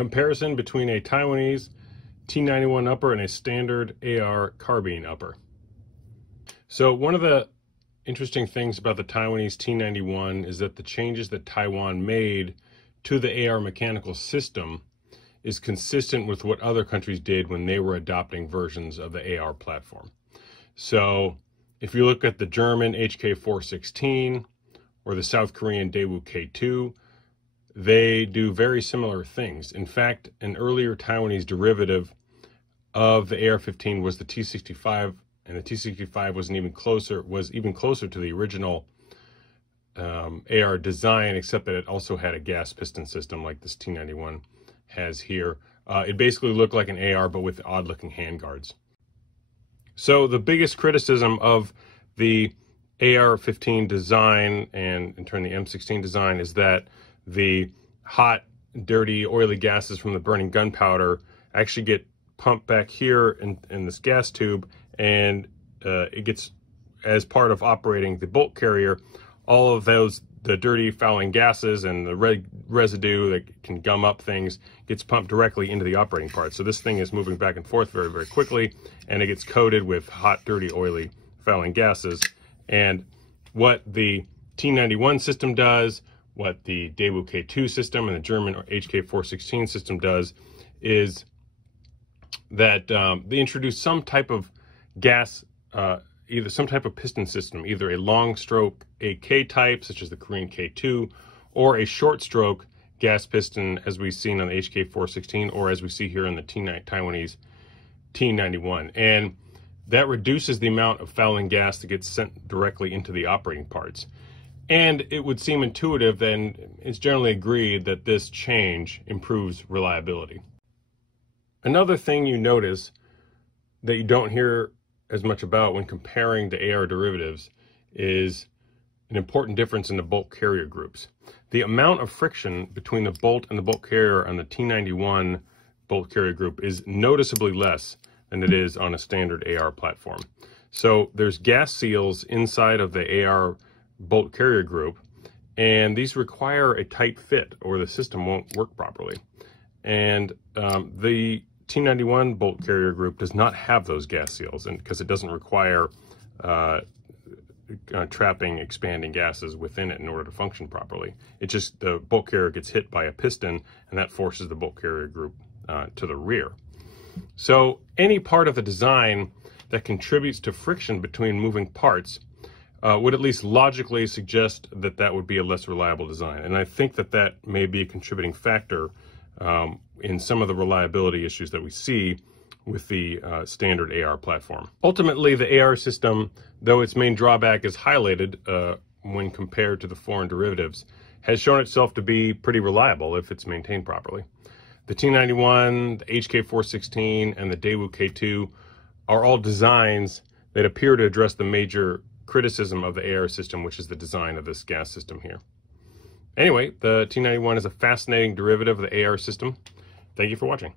Comparison between a Taiwanese T91 Upper and a standard AR carbine upper. So one of the interesting things about the Taiwanese T91 is that the changes that Taiwan made to the AR mechanical system is consistent with what other countries did when they were adopting versions of the AR platform. So if you look at the German HK416 or the South Korean Daewoo K2, they do very similar things. In fact, an earlier Taiwanese derivative of the AR-15 was the T65, and the T65 was even closer to the original AR design, except that it also had a gas piston system like this T91 has here. It basically looked like an AR, but with odd-looking handguards. So the biggest criticism of the AR-15 design, and in turn the M16 design, is that the hot, dirty, oily gases from the burning gunpowder actually get pumped back here in this gas tube, and it gets, as part of operating the bolt carrier, all of the dirty fouling gases and the residue that can gum up things gets pumped directly into the operating part. So this thing is moving back and forth very, very quickly, and it gets coated with hot, dirty, oily, fouling gases. And what the T91 system does, what the Daewoo K2 system and the German HK416 system does, is that they introduce some type of gas, either some type of piston system, either a long stroke AK type, such as the Korean K2, or a short stroke gas piston, as we've seen on the HK416, or as we see here in the Taiwanese T91. And that reduces the amount of fouling gas that gets sent directly into the operating parts. And it would seem intuitive, and it's generally agreed, that this change improves reliability. Another thing you notice that you don't hear as much about when comparing the AR derivatives is an important difference in the bolt carrier groups. The amount of friction between the bolt and the bolt carrier on the T91 bolt carrier group is noticeably less than it is on a standard AR platform. So there's gas seals inside of the AR bolt carrier group, and these require a tight fit or the system won't work properly. And the T91 bolt carrier group does not have those gas seals, and because it doesn't require trapping expanding gases within it in order to function properly. It just, the bolt carrier gets hit by a piston, and that forces the bolt carrier group to the rear. So any part of the design that contributes to friction between moving parts would at least logically suggest that that would be a less reliable design. And I think that that may be a contributing factor in some of the reliability issues that we see with the standard AR platform. Ultimately, the AR system, though its main drawback is highlighted when compared to the foreign derivatives, has shown itself to be pretty reliable if it's maintained properly. The T91, the HK416, and the Daewoo K2 are all designs that appear to address the major criticism of the AR system, which is the design of this gas system here. Anyway, the T91 is a fascinating derivative of the AR system. Thank you for watching.